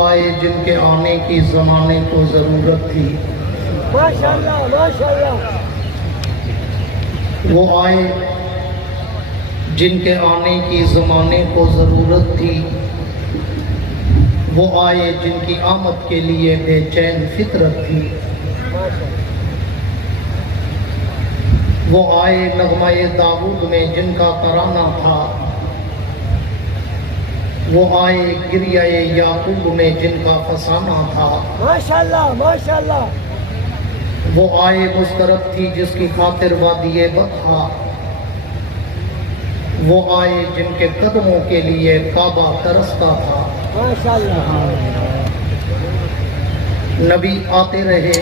آئے جن کے آنے کی زمانے کو ضرورت تھی، ماشاءاللہ ماشاءاللہ۔ وہ آئے جن کے آنے کی زمانے کو ضرورت تھی، وہ آئے جن کی آمد کے لیے بے چین فطرت تھی، وہ آئے نغمہ داؤد میں جن کا ترانہ تھا، وہ آئے گریہ یعقوب میں جن کا فسانہ تھا، ماشاءاللہ ماشاءاللہ۔ وہ آئے مسترب تھی جس کی خاطر وادی بطحا، وہ آئے جن کے قدموں کے لیے کعبہ ترستا تھا۔ ماشاءاللہ۔ نبی آتے رہے،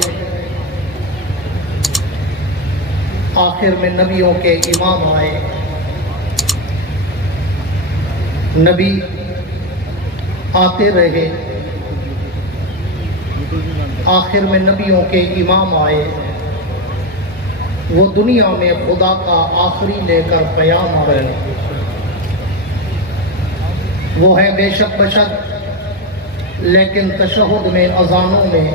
آخر میں نبیوں کے امام آئے۔ نبی آتے رہے، آخر میں نبیوں کے امام آئے۔ وہ دنیا میں خدا کا آخری لے کر پیام آئے۔ وہ ہے بے شک بشر لیکن تشہد میں اذانوں میں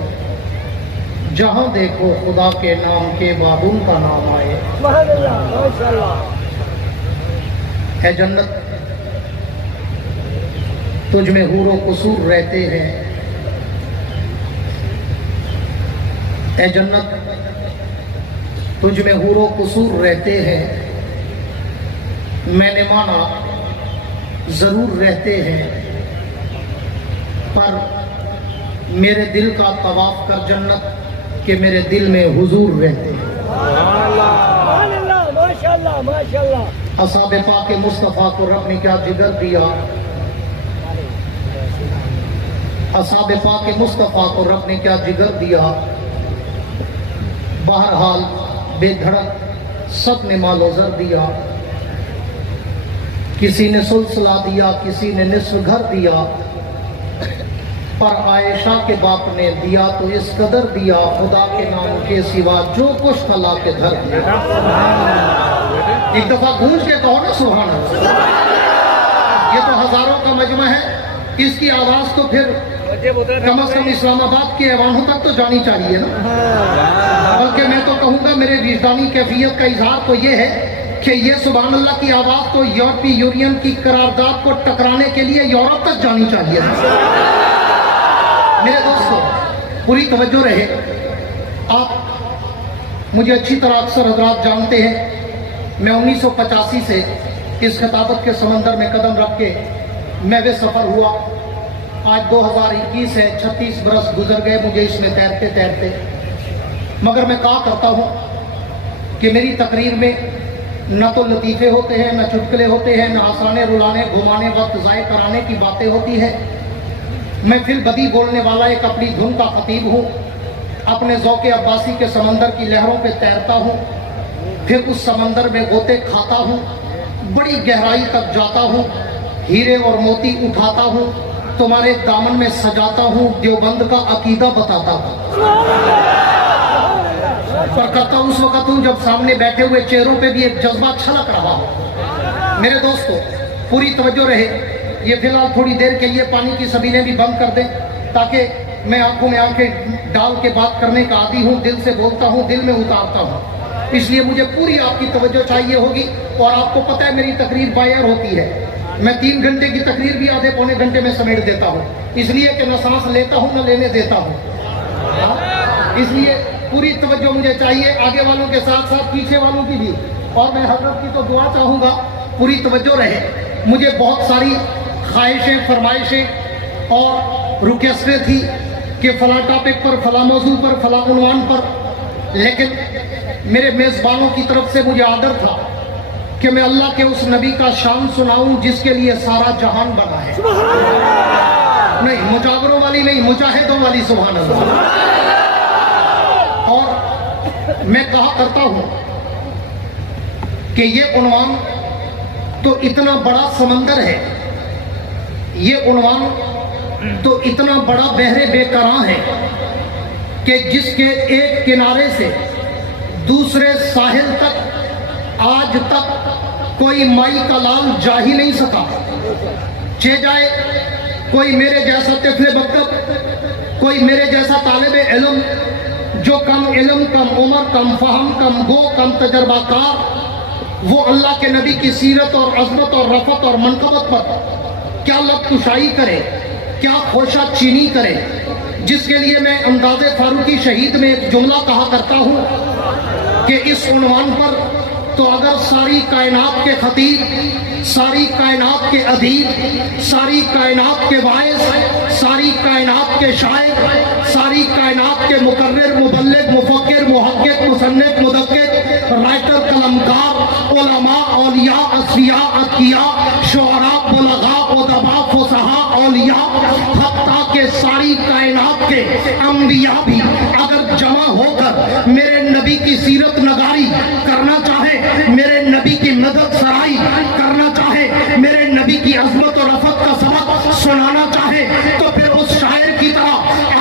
جہاں دیکھو خدا کے نام کے بعد ان کا نام آئے۔ ماشاءاللہ۔ اے جنت تجھ میں حور و قصور رہتے ہیں، اے جنت تجھ میں حور و قصور رہتے ہیں، میں نے مانا ضرور رہتے ہیں، پر میرے دل کا طواف کر جنت کہ میرے دل میں حضور رہتے ہیں۔ ماشاءاللہ ماشاءاللہ۔ اصحاب پاک مصطفیٰ کو رب نے کیا جگر دیا، اصحاب پاک مصطفیٰ کو رب نے کیا جگر دیا، بہرحال بے دھڑک سب نے مال و زر دیا، کسی نے سلسلہ دیا، کسی نے نصف گھر دیا، پر عائشہ کے باپ نے دیا تو اس قدر دیا، خدا کے نام کے سوا جو کچھ تھا لا کے دھر دیا۔ ایک دفعہ گونج کے کہو نا سبحان اللہ۔ یہ تو ہزاروں کا مجمع ہے، اس کی آواز تو پھر کم از کم اسلام آباد کے ایوانوں تک تو جانی چاہیے نا۔ بلکہ میں تو کہوں گا میرے وجدانی کیفیت کا اظہار تو یہ ہے کہ یہ سبحان اللہ کی آواز تو یورپی یونین کی قرارداد کو ٹکرانے کے لیے یورپ تک جانی چاہیے۔ میرے دوستو پوری توجہ رہے، آپ مجھے اچھی طرح اکثر حضرات جانتے ہیں، میں 1985 سے اس خطابت کے سمندر میں قدم رکھ کے میں وہ سفر ہوا، آج 2021 ہے، 36 برس گزر گئے مجھے اس میں تیرتے تیرتے، مگر میں کہا کرتا ہوں کہ میری تقریر میں نہ تو لطیفے ہوتے ہیں، نہ چٹکلے ہوتے ہیں، نہ ہنسانے رلانے گھمانے وقت ضائع کرانے کی باتیں ہوتی ہیں۔ میں فی البدی بولنے والا ایک اپنی دھن کا خطیب ہوں، اپنے ذوق عباسی کے سمندر کی لہروں پہ تیرتا ہوں، پھر اس سمندر میں غوطے کھاتا ہوں، بڑی گہرائی تک جاتا ہوں، ہیرے اور موتی اٹھاتا ہوں، تمہارے دامن میں سجاتا ہوں، دیوبند کا عقیدہ بتاتا ہوں، پر کرتا اس وقت ہوں جب سامنے بیٹھے ہوئے چہروں پہ بھی ایک جذبہ چھلک رہا ہو۔ میرے دوستو پوری توجہ رہے، یہ فی الحال تھوڑی دیر کے لیے پانی کی سبیلیں بھی بند کر دیں تاکہ میں آنکھوں میں آنکھیں ڈال کے بات کرنے کا عادی ہوں، دل سے بولتا ہوں، دل میں اتارتا ہوں، اس لیے مجھے پوری آپ کی توجہ چاہیے ہوگی۔ اور آپ کو پتہ ہے میری تقریر بائر ہوتی ہے، میں 3 گھنٹے کی تقریر بھی آدھے پونے گھنٹے میں سمیٹ دیتا ہوں، اس لیے کہ نہ سانس لیتا ہوں نہ لینے دیتا ہوں، اس لیے پوری توجہ مجھے چاہیے، آگے والوں کے ساتھ ساتھ پیچھے والوں کی بھی، اور میں حضرت کی تو دعا چاہوں گا پوری توجہ رہے۔ مجھے بہت ساری خواہشیں، فرمائشیں اور ریکویسٹیں تھی کہ فلاں ٹاپک پر، فلاں موضوع پر، فلاں عنوان پر، لیکن میرے میزبانوں کی طرف سے مجھے آرڈر تھا کہ میں اللہ کے اس نبی کا شان سناؤں جس کے لیے سارا جہان بنا ہے۔ نہیں مجاوروں والی نہیں، مجاہدوں والی سبحان اللہ۔ اور میں کہا کرتا ہوں کہ یہ عنوان تو اتنا بڑا سمندر ہے، یہ عنوان تو اتنا بڑا بحر بے کراں ہے کہ جس کے ایک کنارے سے دوسرے ساحل تک آج تک کوئی مائی کا لال جا ہی نہیں سکا، چہ جائے کوئی میرے جیسا طفل مکتب، کوئی میرے جیسا طالب علم جو کم علم، کم عمر، کم فہم، کم گو، کم تجربہ کار، وہ اللہ کے نبی کی سیرت اور عظمت اور رفعت اور منقبت پر کیا لب کشائی کرے، کیا خوشہ چینی کرے، جس کے لیے میں انداز فاروقی شہید میں ایک جملہ کہا کرتا ہوں کہ اس عنوان پر تو اگر ساری کائنات کے خطیب، ساری کائنات کے ادیب، ساری کائنات کے واعظ، ساری کائنات کے شاعر، ساری کائنات کے مقرر، مبلغ، مفکر، محقق، مصنف، مدقق، رائٹر، قلمکار، علماء، اولیاء، اصفیاء، اتقیاء، شعراء، بلغاء، ادباء، فصحاء، اولیاء، حتیٰ کہ ساری کائنات کے انبیاء بھی اگر جمع ہو کر میرے نبی کی سیرت نگاری کرنا چاہے، میرے نبی کی مدد سرائی کرنا چاہے، میرے نبی کی عظمت و رفعت کا سبق سنانا چاہے، تو پھر اس شاعر کی طرح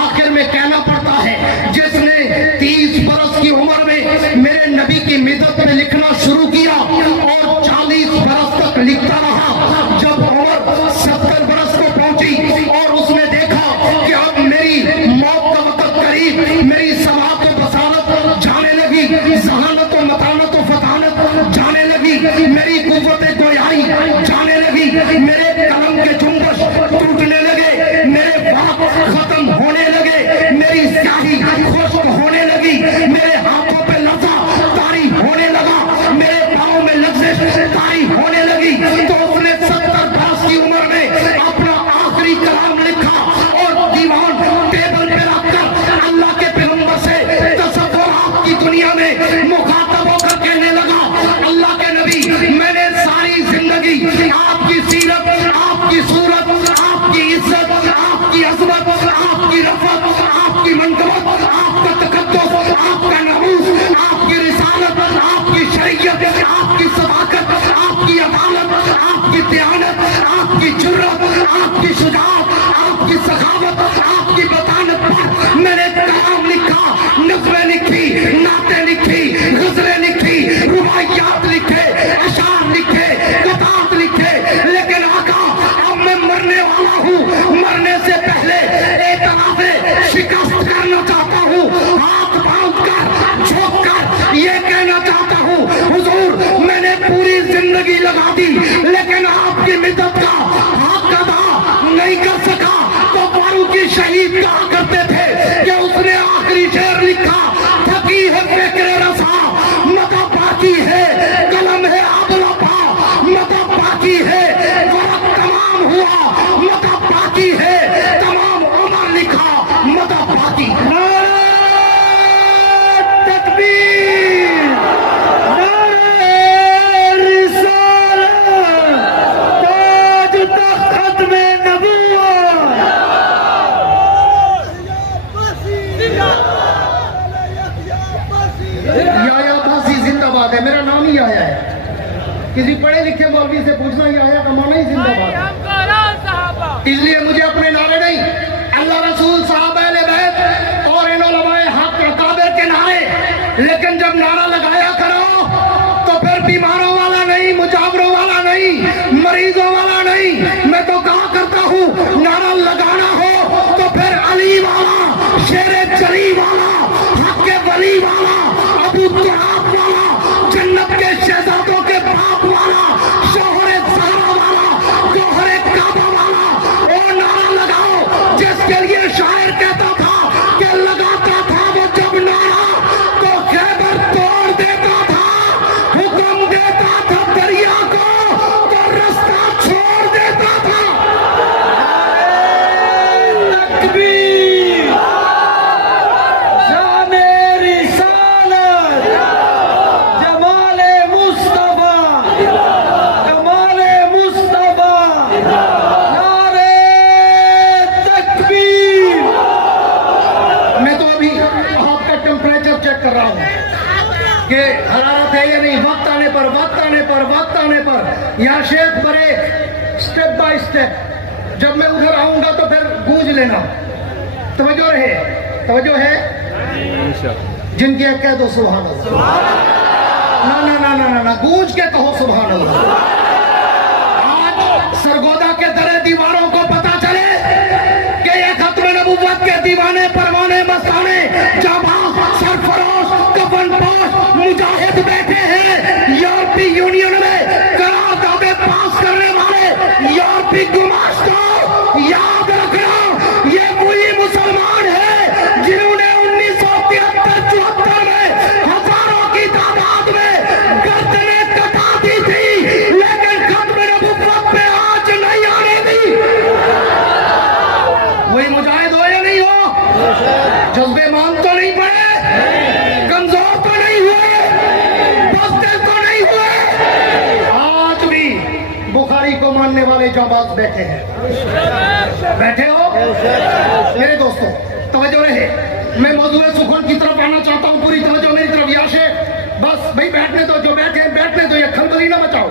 آخر میں کہنا پڑتا ہے جس نے 30 برس کی عمر میں میرے نبی کی مدد میں لکھنا شروع کیا اور 40 برس تک لکھتا رہا، جب عمر 70 برس کو پہنچی اور اس نے دیکھا کہ اب میری موت کا وقت قریب، میری سماعت و بصارت جانے لگی، ذہانت و متانت و فطانت جانے لگی، میری قوت گویائی جانے لگی، میرے قلم کے جنبش ٹوٹنے لگے، میرے بات ختم ہونے لگے، میری سیاہی خشک ہونے لگی، میرے ہاتھوں پہ لفظ طاری ہونے لگا، میرے پاؤں میں لفظ طاری ہونے لگی، تو اس نے 70 برس کی عمر میں اپنا آخری کلام لکھا اور دیوان ٹیبل پہ رکھ کر اللہ کے پیغمبر سے تصورات کی دنیا میں مخاطب ہو کر کہنے لگا، اللہ کے نبی، میں نے ساری زندگی آپ کی سیرت، آپ کی صورت، آپ کی عزت، آپ کی عظمت، آپ کی رفعت، آپ کی منقبت، آپ کا تقدس، آپ کا ناموس، آپ کی رسالت، آپ کی شریعت، آپ کی صداقت، آپ کی عدالت، آپ کی دیانت، آپ کی جرأت، آپ کی شجاعت، آپ کی سخاوت، آپ کی بطانت پر میں نے کلام لکھا، نظمیں لکھی، نعتیں لکھی، غزلیں لکھی، رباعیات لکھے، اشعار لکھے، قطعات لکھے، لیکن آقا اب میں مرنے والا ہوں، مرنے سے پہلے اعتراف شکست کرنا چاہتا ہوں، ہاتھ باندھ کر جھوک کر یہ کہنا چاہتا ہوں، حضور میں نے پوری زندگی لگا دی لیکن آپ کی مدد کا حق ادا نہیں کر سکا، تو فاروقی شہید کہا کرتے تھے کہ اس نے آخری شعر لکھا، تھکی ہے فکر رسا، مدد باقی ہے، قلم ہے ابلا پا، مدد باقی ہے، ورق تمام ہوا، مدد باقی ہے، تمام عمر لکھا، مدد باقی۔ نعرہ تکبیر، نعرہ رسالت، تاج تخت ختم نبوت۔ یا عباسی زندہ باد ہے، میرا نام ہی آیا ہے، کسی پڑھے لکھے مولوی سے پوچھنا یہ آیا کا معنی ہی زندہ باد ہے، اس لیے مجھے اپنے نعرے نہیں، اللہ رسول، صحابہ اہل بیت اور ان علماء حق اکابر کے نعرے، لیکن جب نعرہ لگایا کرو تو پھر بیماروں والا نہیں، مجاوروں والا نہیں، مریضوں والا نہیں، میں تو کہا کرتا ہوں نعرہ لگانا ہو تو پھر علی والا، شیر جری والا، حق ولی والا، ابو تراب والا، جنت کے شہزادوں کے باپ والا، شوہر زہرا والا، جوہر کعبہ والا، وہ نعرہ لگاؤ جس کے لیے شاعر کہتا تھا کہ لگاتا تھا وہ جب نعرہ تو خیبر توڑ دیتا تھا، حکم دیتا تھا دریا کو تو رستہ چھوڑ دیتا تھا۔ تکبیر، شان رسالت، جمال مصطفیٰ، کمال مصطفیٰ، نعرہ تکبیر۔ میں تو ابھی آپ کا ٹیمپریچر چیک کر رہا ہوں کہ حرارت ہے یا نہیں، وقت آنے پر، وقت آنے پر، وقت آنے پر، یا شیخ برے سٹیپ بائی سٹیپ، جب میں ادھر آؤں گا تو پھر گونج لینا، توجہ رہے، توجہ ہے، جن کے کہہ دو سبحان اللہ، نہ گونج کے کہو سبحان اللہ۔ آج سرگودا کے درے دیواروں کو پتا چلے दीवाने परवाने मस्ताने जाबाज सरफरोश कफन पोश मुजाहिद बैठे हैं यूरोपीय यूनियन में करारदादे पास करने वाले यूरोपीय गुमाश्ता। याद रखना ये वही मुसलमान है जिन्होंने 1973-74 में हजारों की तादाद में गर्दनें कटा दी थी, लेकिन खत्म नबुव्वत पे आज नहीं आने दी। वही मुजाहिद हो या नहीं हो? जज्बे मान तो नहीं पड़े, कमजोर तो नहीं हुए, बस्तर तो नहीं हुए। आज भी बुखारी को मानने वाले जाबाज बैठे हैं। बैठे हो मेरे दोस्तों, तवज्जो रहे। मैं मौजूद सुखन की तरफ आना चाहता हूं, पूरी तवज्जो मेरी तरफ। याशे बस भाई बैठने दो, जो बैठे हैं बैठने दो, ये खलबली ना मचाओ।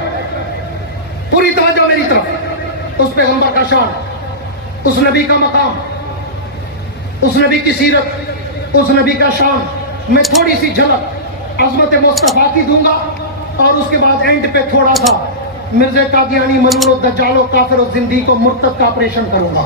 पूरी तवज्जो मेरी तरफ। उस पैगंबर का शान, उस नबी का मकाम, उस नबी की सीरत, उस नबी का शान मैं थोड़ी सी झलक अजमत मुस्तफा की दूंगा, और उसके बाद एंड पे थोड़ा सा मिर्ज़ा कादियानी मलून दज्जालो काफिर और जिंदगी को मुर्तद का ऑपरेशन करूंगा।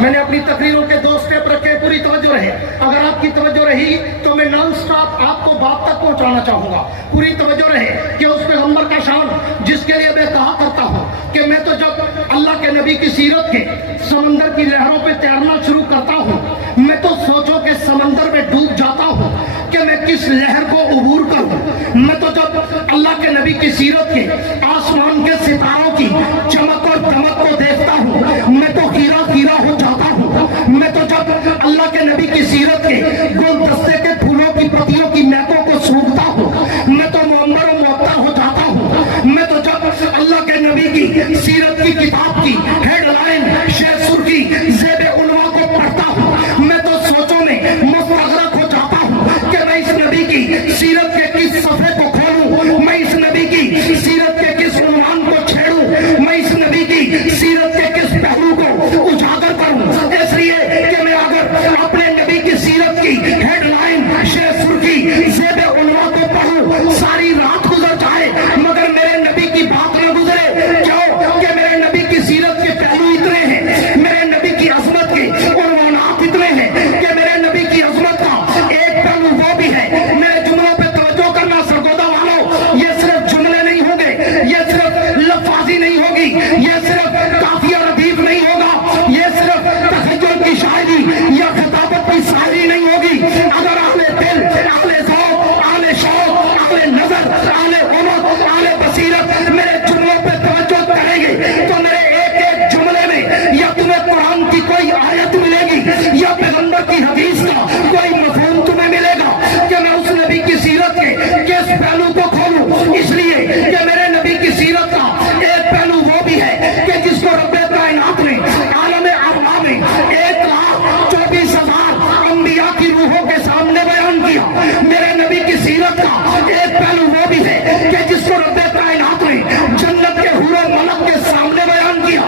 मैंने अपनी तकरीरों के 2 स्टेप रखे, पूरी तवज्जो रहे। अगर आपकी तवज्जो रही तो मैं नॉन स्टॉप आपको बात तक पहुंचाना चाहूंगा। पूरी तवज्जो रहे कि उस पैगंबर का शान जिसके लिए मैं कहा करता हूं कि मैं तो जब अल्लाह के नबी की सीरत के समंदर की लहरों पे तैरना शुरू करता हूं, मैं तो सोचो के समंदर में डूब जाता हूं कि मैं किस लहर को उबूर करूं। मैं तो जब अल्लाह के नबी की सीरत के आसमान के सितारों की चमक और दमक को देखता हूं, मैं तो हीरा हीरा हो जाता हूं। मैं तो जब अल्लाह के नबी की सीरत के गुलदस्ते के फूलों की पत्तियों की महकों को सूंघता हूं, मैं तो मुअम्मर और मुअत्तर हो जाता हूं। मैं तो जब अल्लाह के नबी की सीरत की किताब की हेडलाइन शेर सुर्खी ज़ेबे उन्वा को पढ़ता हूं, मैं तो सोचों में मुस्तगरक हो जाता हूं कि मैं इस नबी की सीरत के किस सफ़े को खोलूं, मैं इस नबी की सीरत के किस उन्वान को छेड़ूं, मैं इस नबी की सीरत के किस पहलू को उजागर करूं। इसलिए कि मैं अगर अपने नबी की सीरत की हेडलाइन शेर सुर्खी ज़ेबे उन्वा को पढ़ूं, सारी रात गुजर जाए मगर मेरे नबी की बात न गुजरे। क्यों? कि मेरे नबी की सीरत के पहलू इतने हैं, मेरे नबी की अजमत के उन्वानात इतने हैं कि मेरे नबी की अजमत का एक पहलू वो भी है। मेरे जुमलों पे तवज्जो करना सरगोदा वालों, ये सिर्फ जुमले नहीं होंगे, ये सिर्फ लफ्ज़ी नहीं होगी, ये सिर्फ काफिया रदीफ नहीं होगा, ये सिर्फ तखय्युल की शायरी या खिताबत की शायरी नहीं होगी। अगर आले दिल, आले ज़ौक़, आले शौक़, आले नज़र, आले उमर, आले बसीरत मेरे जुमलों पे तवज्जो करेंगे तो मेरे एक एक जुमले में या तुम्हें कुरान की कोई आयत मिलेगी या पैगंबर की हदीस का कोई मफ़हूम तुम्हें मिलेगा कि मैं उस नबी की सीरत के किस पहलू को खोलूं। इसलिए कि मेरे नबी की सीरत का एक पहलू वो भी है कि जिसको रब्बे कायनात ने आलमे अरवा में 1,24,000 अंबिया की रूहों के सामने बयान किया। मेरे नबी की सीरत का एक पहलू वो भी है कि जिसको रब्बे कायनात ने जन्नत के हुर मलक के सामने बयान किया।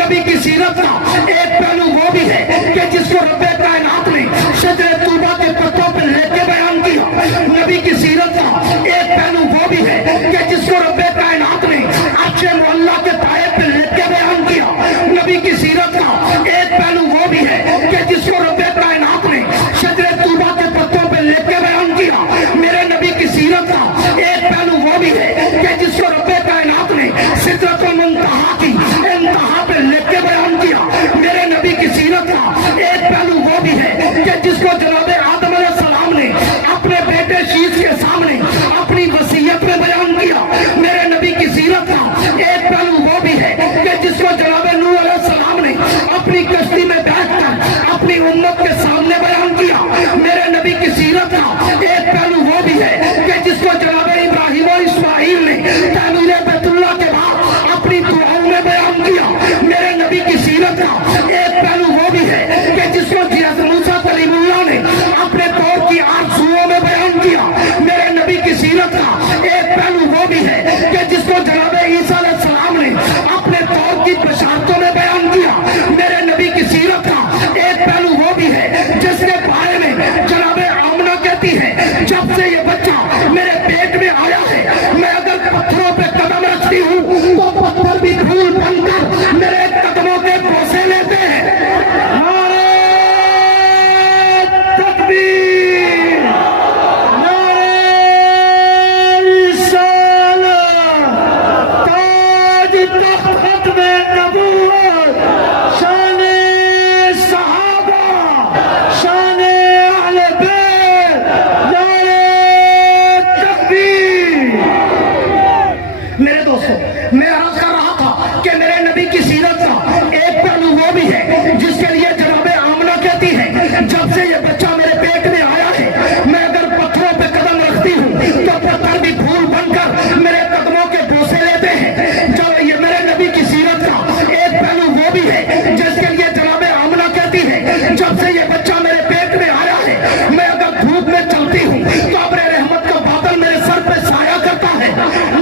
नबी की सीरत का एक पहलू वो भी है कि जिसको रब्बे कायनात ने शजरे तूबा के पत्तों पर लेके बयान किया। नबी की सीरत का एक पहलू वो भी है कि जिसको रब्बे कायनात ने अर्शे मुअल्ला के पाए पर लेके बयान किया। नबी की सीरत का एक पहलू वो भी है कि जिसको रब्बे कायनात ने शजरे तूबा के पत्तों पर लेके बयान किया। मेरे नबी की सीरत का एक पहलू वो भी है कि जिसको रब्बे कायनात ने सिदरतुल मुंतहा की इंतहा पे लेके बयान किया। मेरे नबी की सीरत का एक पहलू वो भी है कि जिसको जनाब आदम अलैहिस्सलाम ने अपने बेटे शीश के सामने अपनी वसीयत में बयान किया। मेरे नबी की सीरत का एक पहलू वो भी है कि जिसको जनाब नूह अलैहिस्सलाम ने अपनी कश्ती में बैठकर अपनी उम्मत के सामने बयान किया। मेरे नबी की सीरत का एक पहलू वो भी है कि जिसको जनाब इब्राहिम और इस्माइल ने तामीर बैतुल्लाह के बाद अपनी दुआओं में बयान किया। मेरे नबी की सीरत का एक पहलू वो भी है कि जिसको हज़रत मूसा कलीमुल्लाह ने अपने दौर की आरज़ुओं में बयान किया। मेरे नबी की सीरत का एक पहलू वो भी है कि जिसको जनाब ईसा अलैहिस्सलाम ने अपने दौर की बशारतों में बयान किया। मेरे नबी की सीरत का एक पहलू वो भी है जिसके बारे में जनाब आमना कहती है, जब से ये बच्चा मेरे पेट में आया है मैं अगर पत्थरों पे कदम रखती हूँ तो पत्थर भी धूल बनकर मेरे कदमों के बोसे लेते हैं। खत्म नबूवत, शान सहाबा, शान अहले बैत, नारे तकबीर। मेरे दोस्तों, मैं अर्ज कर रहा था कि मेरे नबी की सीरत का एक पहलू वो भी है जिसके लिए जनाब आमना कहती है, जब से ये बच्चा मेरे पेट में आया है, मैं अगर पत्थरों पे कदम रखती हूँ तो पत्थर भी फूल बनकर मेरे कदमों के बोसे लेते हैं। जब ये मेरे नबी की सीरत का एक पहलू वो भी है जिसके लिए जनाब आमना कहती है, जब से ये बच्चा मेरे पेट में आया है, मैं अगर धूप में चलती हूँ तो अब्र रहमत का बादल मेरे सर पे साया करता है।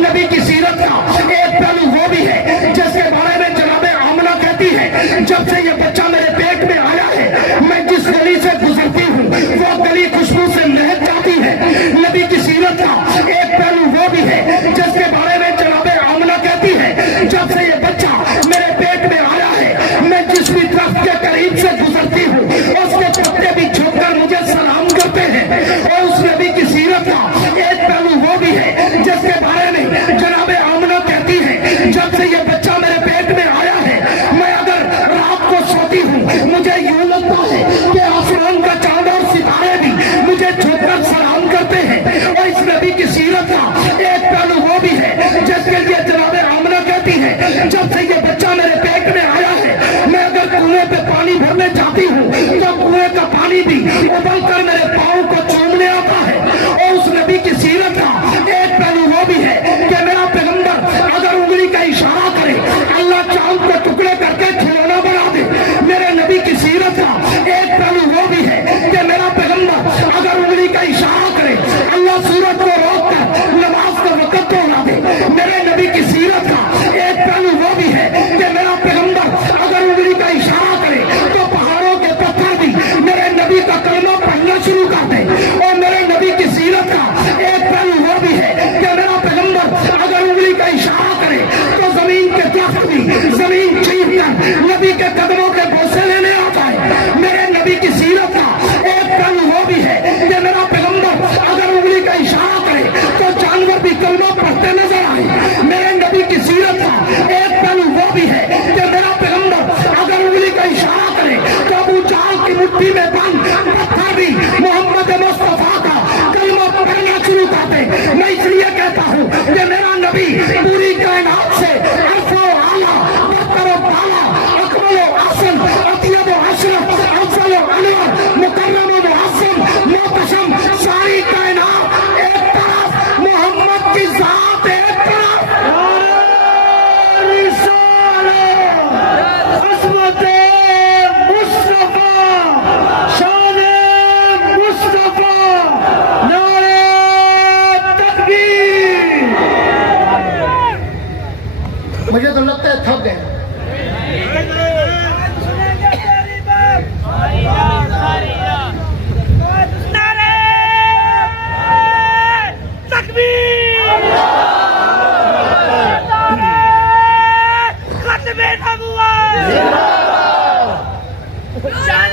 नबी की सीरत का एक पहलू वो भी है जिसके बारे में जनाब आमना कहती है, जब से ये बच्चा मेरे पेट में आया है, मैं जिस गली से गुजरती हूँ वो गली खुशबू से महक जाती है। नबी की सीरत का एक पहलू वो भी है जिसके बारे में जनाब आमना कहती है, जब से ये बच्चा मेरे पेट में आया है, मैं जिस भी दरख्त के करीब से गुजरती हूँ उसके पत्ते भी झुककर मुझे सलाम करते हैं। और उस नबी की सीरत का एक पहलू वो भी है जिसके बारे में जनाब आमना कहती है, जब से ये बच्चा मेरे पेट में आया है, मैं अगर रात को सोती हूँ मुझे यूं लगता है कि आसमान का चांद और सितारे भी मुझे झुककर सलाम करते हैं। और इस नबी की सीरत का एक पहलू वो भी है जिसके लिए जनाब आमना कहती है, जब से ये बच्चा मेरे पेट में आया है, मैं अगर कुएं पे पानी भरने जाती हूँ तो कुएं का पानी भी उबल कर मेरे पाँव को चूमने आता है। और उस नबी की सीरत का एक पहलू वो भी है कि मेरा पैगंबर अगर उंगली का इशारा करे, अल्लाह चांद को टुकड़े करके खिलौना बना दे। मेरे नबी की सीरत का एक पहलू वो भी है कि मेरा पैगंबर अगर उंगली का इशारा करे, अल्लाह सूरज को रोक कर नमाज का वक़्त तोड़ा दे। मेरे नबी की सीरत का एक पहलू वो भी है कि मेरा पैगंबर अगर उंगली का इशारा करे तो पहाड़ों के पत्थर भी मेरे नबी का कलमा पढ़ना शुरू कर दे। और मेरे नबी की सीरत का एक पहलू वो भी है कि मेरा पैगंबर अगर उंगली का इशारा करे तो जमीन के दरख्त भी जमीन चीर कर नबी के कदमों के बोसे लेने आता है। मेरे नबी की सीरत का एक पहलू वो भी है कि मेरा पैगंबर अगर उंगली का इशारा करे तो जानवर भी कलमा पढ़ते नजर आए। मेरे नबी की सीरत का एक पहलू वो भी है कि मेरा पैगंबर अगर उंगली का इशारा करे तो अबू जहल की मुट्ठी में बंद पत्थर भी मोहम्मद मुस्तफा का कलमा पढ़ना शुरू करते। मैं इसलिए कहता हूँ कि मेरा नबी पूरी कायनात से अरफो आला बरतरो ताला अकमलो आसन अतियबो अशरफ अफजलो अनवर मुकर्रमो मुअज़्ज़म मोहतशम, सारी कायनात एक तरफ, मोहम्मद की जात एक तरफ। रिसालत अज़मते मुस्तफा, शाने मुस्तफा, नारे तकबीर। मुझे तो लगता है थक गए।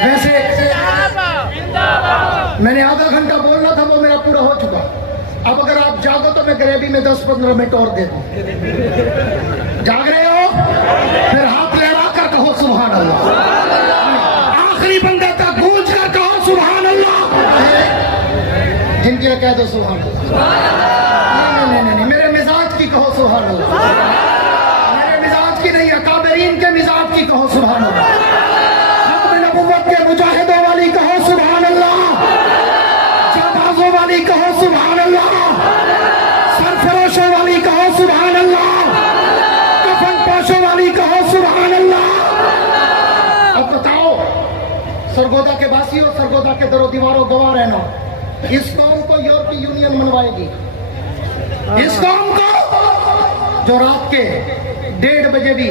वैसे मैंने आधा घंटा बोलना था, वो मेरा पूरा हो चुका। अब अगर आप जागो तो मैं ग्रेवी में 10-15 मिनट और दे दूं। जाग रहे हो? फिर हाथ लहरा कर कहो सुभान अल्लाह। आखिरी बंदे तक गूंज कर कहो सुभान अल्लाह। जिनके लिए कह दो सुभान अल्लाह। नहीं, मेरे मिजाज की कहो सुभान अल्लाह। मेरे मिजाज की नहीं, अकाबरीन के मिजाज की कहो सुभान अल्लाह। नबुव्वत के मुजाहिदों वाली कहो सुभान अल्लाह। जाबाजों वाली कहो सुभान अल्लाह। सरफरोशों वाली कहो सुभान अल्लाह। कफन पोशों वाली कहो सुभान अल्लाह। अब बताओ, सरगोदा के वासियों, सरगोदा के दरो दीवारों गवाह रहना, इस कौम को यूरोपीय यूनियन मनवाएगी। इस कौम को जो रात के 1:30 बजे भी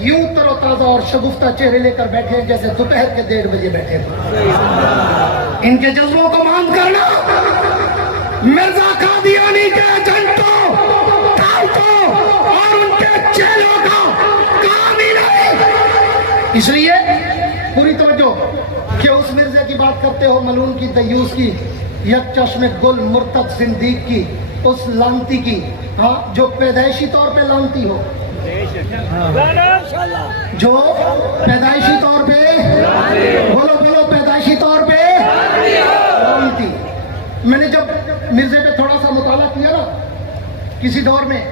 यूं तरोताजा और शगुफ्ता चेहरे लेकर बैठे हैं जैसे दोपहर के 1:30 बजे बैठे थे। इनके जज्बों को मान करना, मिर्जा कादियानी के एजेंटों, ताउतों और उनके चेलों का काम ही नहीं। इसलिए पूरी तवज्जो कि उस मिर्जे की बात करते हो, मलून की, दयूस की, एक चश्मे गुल मुर्तद जिंदीक की, उस लानती की, हाँ, जो पैदाइशी तौर पे लानती हो, जो पैदाइशी तौर पे, बोलो बोलो, पैदाइशी तौर पे थी। मैंने जब मिर्जे पे थोड़ा सा मुताला किया ना किसी दौर में,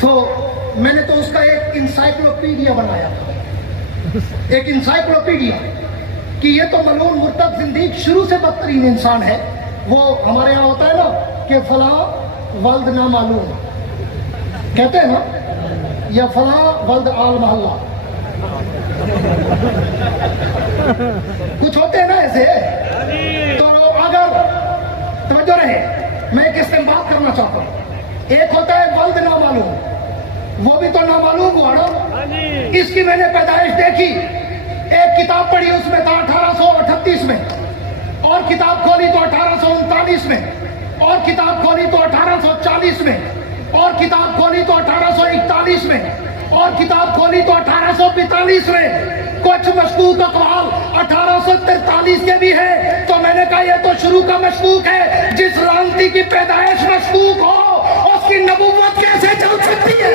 तो मैंने तो उसका एक इंसाइक्लोपीडिया बनाया था, एक इंसाइक्लोपीडिया कि ये तो मलून मुर्तद जिंदगी शुरू से बदतरीन इंसान है। वो हमारे यहाँ होता है ना कि फला वल्द ना मालूम, कहते हैं ना, या फला वल्द आल मोहल्ला, कुछ होते हैं ना ऐसे। तो अगर तवज्जो रहे, मैं एक इस्तेमाल करना चाहता हूँ। एक होता है वल्द ना मालूम, वो भी तो ना मालूम हुआ ना। इसकी मैंने पैदाइश देखी, एक किताब पढ़ी, उसमें था 1838 में, और किताब खोली तो 1839 में, और किताब खोली तो 1840 में, और किताब खोली तो 1841 में, और किताब खोली तो 1842 में। कुछ मशकूक अक़वाल 1843 के भी है। तो मैंने कहा ये तो शुरू का मशकूक है। जिस लानती की पैदाइश मशकूक हो, उसकी नबूवत कैसे चल सकती है?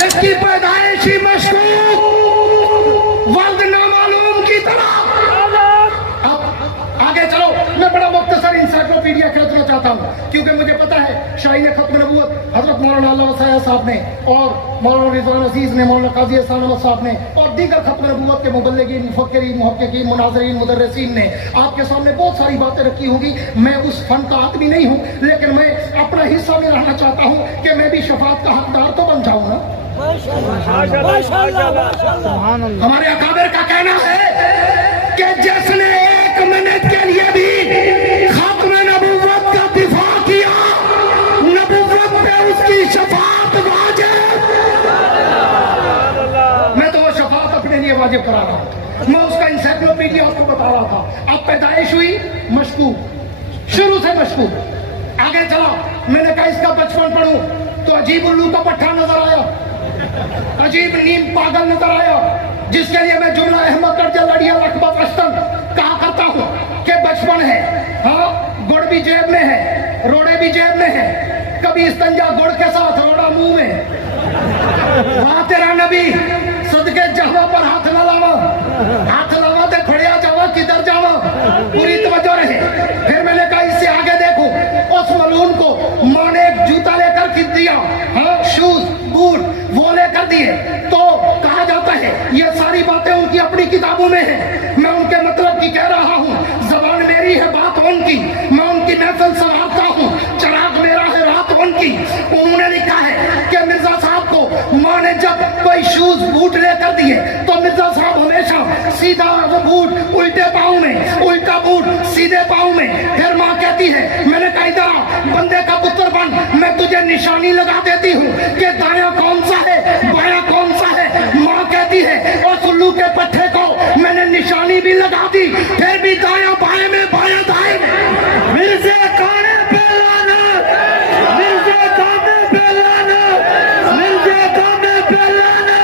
जिसकी पैदाइश ही मशकूक वल्द नामालूम की तरह। अब आगे चलो, मैं बड़ा मुख्तसर इंसाइक्लोपीडिया खरीदना चाहता हूँ, क्योंकि मुझे पता है शाहीन खत्म नबूवत हजरत मौलाना अल्लाह वसाया साहब ने, और मौलाना रिजवान अजीज ने, मौलाना काजी एहसान अहमद साहब ने, और दीगर खत्म नबूवत के मुबल्लिगीन, मुफक्किरीन, मुहक्किकीन, मुनाज़रीन, मुदर्रिसीन ने आपके सामने बहुत सारी बातें रखी होंगी। मैं उस फन का आदमी नहीं हूँ, लेकिन मैं अपना हिस्सा में रहना चाहता हूँ कि मैं भी शफाअत का हकदार तो बन जाऊँ ना। हमारे अकाबिर का कहना है कि जिसने एक मिनट के लिए भी खत्म नबूवत का दिफा किया, नबूवत पे उसकी शफाअत वाजिब। मैं तो वो शफाअत अपने लिए वाजिब करा रहा हूं। मैं उसका इंसाइक्लोपीडिया आपको बता रहा था। अब पैदाइश हुई मशकूक, शुरू से मशकूक। आगे चला, मैंने कहा इसका बचपन पढ़ूं तो अजीब उल्लू का पट्टा नजर आया, अजीब नीम पागल नजर आया, जिसके लिए मैं जुमला अहमद कर्जा लड़िया लखबत अस्तन कहा करता हूँ कि बचपन है, हाँ, गुड़ भी जेब में है, रोड़े भी जेब में है, कभी इस्तंजा गुड़ के साथ, रोड़ा मुंह में। वहां तेरा नबी सदके जहवा पर हाथ न लावा, हाथ लावा ते खड़िया जावा, किधर जावा, पूरी तवज्जो रहे। फिर मैंने कहा इससे आगे देखो, उस मलून को माँ ने एक जूता लेकर खींच दिया, हाँ, शूज बूट वो लेकर दिए। तो कहा जाता है ये सारी बातें उनकी अपनी किताबों में है, मैं उनके मतलब की कह रहा हूँ। जबान मेरी है, बात उनकी, मैं उनकी महफिल संभालता हूँ, चराग मेरा है, रात उनकी। उन्होंने लिखा है कि मिर्जा साहब को माँ ने जब कोई शूज बूट लेकर दिए तो मिर्जा साहब हमेशा सीधा बूट उल्टे पाँव में, उल्टा बूट सीधे पाँव में। फिर माँ कहती है, मैंने कहा इधर बंदे का पुत्र बन, मैं तुझे निशानी लगा देती हूँ कि दायां कौन सा है, बायां कौन सा है। माँ कहती है और उल्लू के पट्टे को मैंने निशानी भी लगा दी, फिर भी दायां बाएं में, बायां दाएं में। मिर्जे काने पे लाना, मिर्जे काने पे लाना, मिर्जे काने पे लाना।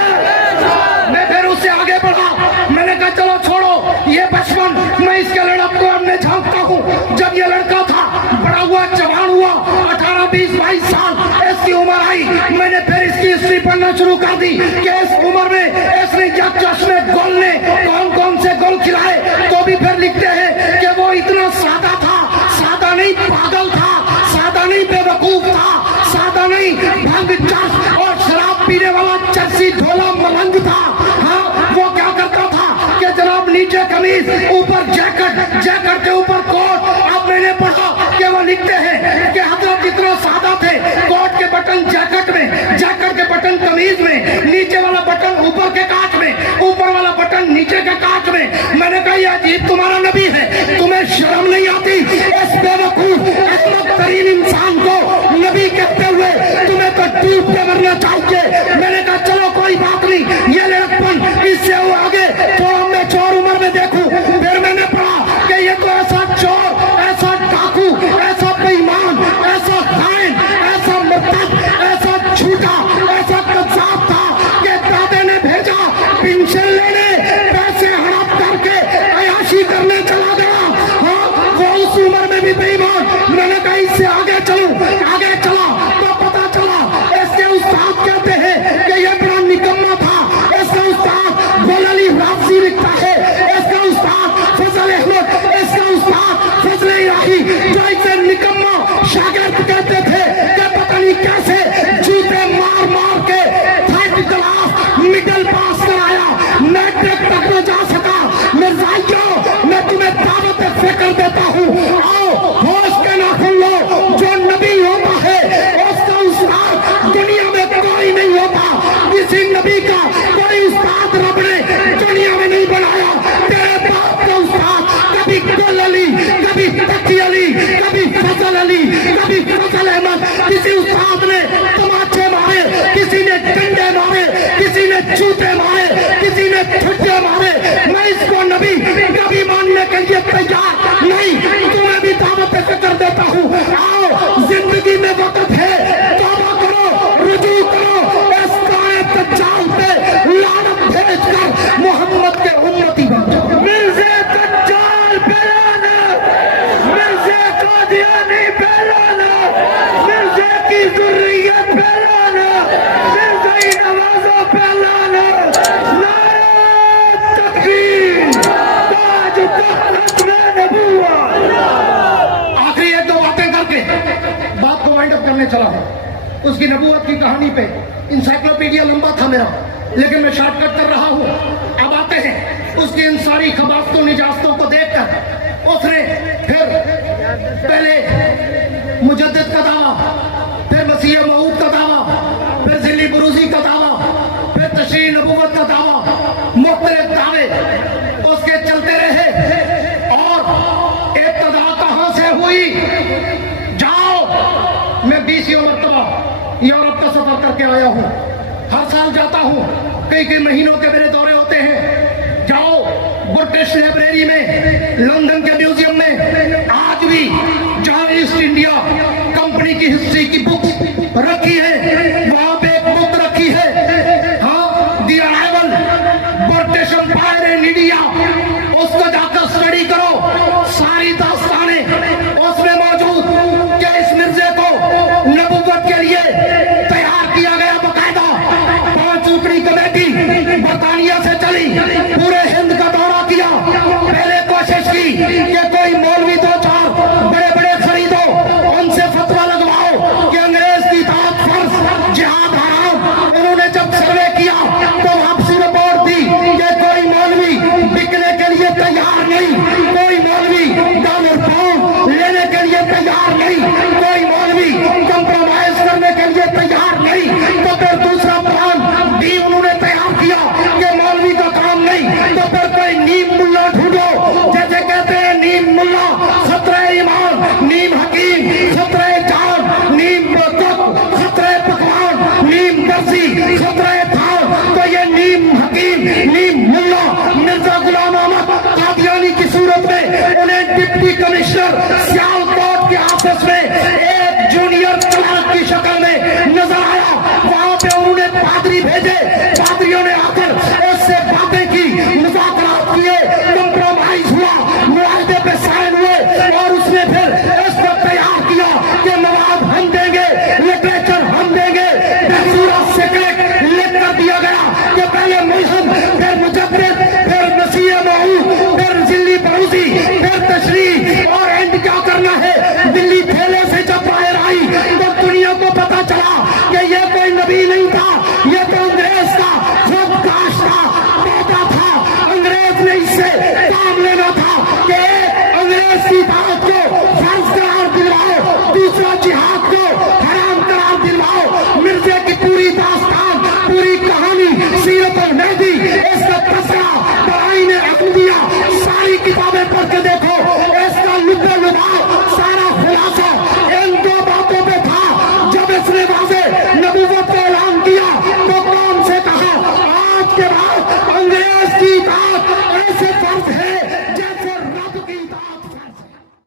मैं फिर उससे आगे बढ़ा, मैंने कहा चलो छोड़ो ये बचपन, मैं इसके लड़क को अपने झांकता हूँ। जब ये लड़का था, बड़ा हुआ, जवान हुआ, 18, 20, 22 साल इसकी उम्र आई, मैंने फिर इसकी हिस्ट्री पढ़ना शुरू कर दी कि इस उम्र में इसने जब चश्मे गोल ने कौन कौन से गोल खिलाए। तो भी फिर लिखते हैं कि वो इतना सादा था, सादा नहीं पागल था, सादा नहीं बेवकूफ था, सादा नहीं भंग चर्च और शराब पीने वाला चर्सी ढोला मलंग था। हाँ, वो क्या करता था कि जनाब नीचे कमीज, ऊपर जैकेट, जैकेट के ऊपर कोट। अब मैंने पढ़ा कि वो लिखते हैं कि हजरत जितना सादा थे, कोट के बटन जैकेट में, जैकेट के बटन कमीज में, नीचे वाला बटन ऊपर के कांच में, ऊपर वाला बटन नीचे के कांच में। मैंने कहा ये अजीब तुम्हारा नबी है, तुम्हें शर्म नहीं आती इस बेवकूफ अहमद तरीन इंसान को नबी कहते हुए? तुम्हें तो टूट के मरना चाहिए। मैंने कहा चलो कोई बात नहीं, ये लड़कपन इससे वो आगे थोड़ा मैं चोर उम्र में देखूं। फिर मैंने पढ़ा कि ये तो ऐसा चोर, ऐसा डाकू, ऐसा बेईमान, ऐसा खाइन, ऐसा मुर्तद, ऐसा झूठा, ऐसा कज़्ज़ाब था कि दादे ने भेजा पेंशन लेने, पैसे हड़प करके अयाशी करने चला गया। बेईमान। मैंने कहा इससे आगे चलूं, आगे चला तो पता चला इसके उस्ताद कहते हैं कि ये बड़ा निकम्मा था। इसका उस्ताद बोलाली राफसी लिखता है, इसका उस्ताद फजल अहमद, इसका उस्ताद फजल इलाही, जो इसे निकम्मा शागिर्द कहते थे कि पता नहीं कैसे जूते मार मार के थर्ड क्लास मिडिल पास कराया, मैट्रिक तक न जा सका। मिर्जाइयों मैं तुम्हें दावत फिक्र देता हूँ, आओ होश के नाखून लो। जो नबी होता है उसका उस्ताद दुनिया में कोई नहीं होता। किसी नबी का कोई उस्ताद रब ने दुनिया में नहीं बनाया। तेरे बाप का उस्ताद कभी गुल अली, कभी तकी अली, कभी फजल अली, कभी फजल अहमद। किसी उस्ताद ने तमाचे मारे, किसी ने डंडे मारे, किसी ने जूते मारे, किसी ने ठुड्डे मारे। मैं इसको नबी कभी मानने के लिए तैयार नहीं। तुम्हें भी दावत फिक्र देता हूँ, आओ जिंदगी में वक्त है, तौबा करो, रुजू करो, इस काए दज्जाल पे लानत भेजकर मोहम्मद के उम्मती बन जाओ। मिर्ज़े दज्जाल पे लानत, मिर्ज़े कादियानी पे लानत, मिर्ज़े की ज़ुर्रियत पे लानत, मिर्ज़े नवाज़ों पे लानत। नारे तकबीर, ताज तख्त में नबूवत। आखिरी एक दो बातें करके बात को वाइंड अप करने चला हूं। उसकी नबूवत की कहानी पे इंसाइक्लोपीडिया लंबा था मेरा, लेकिन मैं शॉर्टकट कर रहा हूं। अब आते हैं उसकी इन सारी खबास्तों निजास्तों को देखकर उसने फिर पहले मुजद्दिद का दावा, फिर मसीह मऊद का दावा, फिर जिल्ली बुरूजी का दावा, फिर तशरीह नबूवत का दावा, मुख्तलिफ दावे उसके चलते रहे। और इब्तिदा कहां से हुई? जाओ, मैं 20 मरतबा यूरोप का सफर करके आया हूं, हर साल जाता हूं, कई कई महीनों के मेरे दौरे होते हैं। जाओ ब्रिटिश लाइब्रेरी में, लंदन के म्यूजियम में आज भी जहां ईस्ट इंडिया कंपनी की हिस्ट्री की बुक रखी है, वहां पे एक बुक रखी है, हाँ, the arrival British empire in India. उसको जाकर स्टडी करो, सारी दास्तानें उसमें मौजूद। क्या इस मिर्जे को नबूवत के लिए तैयार किया गया? बकायदा 5 ऊपरी कमेटी बरतानिया से चली, पूरे हिंद का दौरा किया, पहले कोशिश की कि कोई मौलवी 2-4 बड़े बड़े खरीदो, उनसे फतवा लगवाओ कि अंग्रेज की इताअत फर्ज, जिहाद हराम। उन्होंने जब सर्वे किया तो वापसी रिपोर्ट दी कि कोई मौलवी बिकने के लिए तैयार नहीं, कोई मौलवी डॉलर पाउंड लेने के लिए तैयार नहीं, कोई मौलवी कंप्रोमाइज करने के लिए तैयार नहीं। तो फिर दूसरा प्लान भी उन्होंने तैयार किया कि मौलवी का काम नहीं, तो फिर कोई नीम मुल्ला ढूंढो, जैसे कहते हैं नीम मुल्ला 17 ईमान, नीम हकीम 17 जान, नीम खतरे पकवान, नीम दर्जी 17 थान। तो ये नीम हकीम, नीम मुल्ला मिर्जा गुलाम अहमद कादियानी की सूरत में उन्हें डिप्टी कमिश्नर सियालकोट के ऑफिस में एक जूनियर क्लर्क की शक्ल में नजर आया। वहां पे उन्होंने पादरी भेजे, पादरियों ने आकर उससे बातें की, मुज़ाकरात किए, कंप्रोमाइज हुआ, मुआहदे पे साइन हुए और उसने फिर इसको तैयार किया कि मवाद हम देंगे, लिटरेचर हम देंगे। पूरा सेक्रेट लिख कर दिया गया कि पहले मुल्हम, फिर मुजद्दिद, फिर मसीह मऊद, फिर जिल्ली बुरूजी, फिर तशरीह, और एंड क्या करना है? दिल्ली थैले से जब बाहर आई तो दुनिया को पता चला कि ये कोई नबी नहीं था, ये तो अंग्रेज का खुद काश्ता बेटा था। अंग्रेज ने इससे काम लेना था कि अंग्रेज की बात को फर्ज करार दिलवाओ, दूसरा जिहाद को हराम करार दिलवाओ। मिर्जे की पूरी दास्तान, पूरी कहानी, सीरत और मेहदी, इसका तस्करा, बराइन अहमदिया, सारी किताबें पढ़ के देखो, इसका लुत्फ लुभाओ।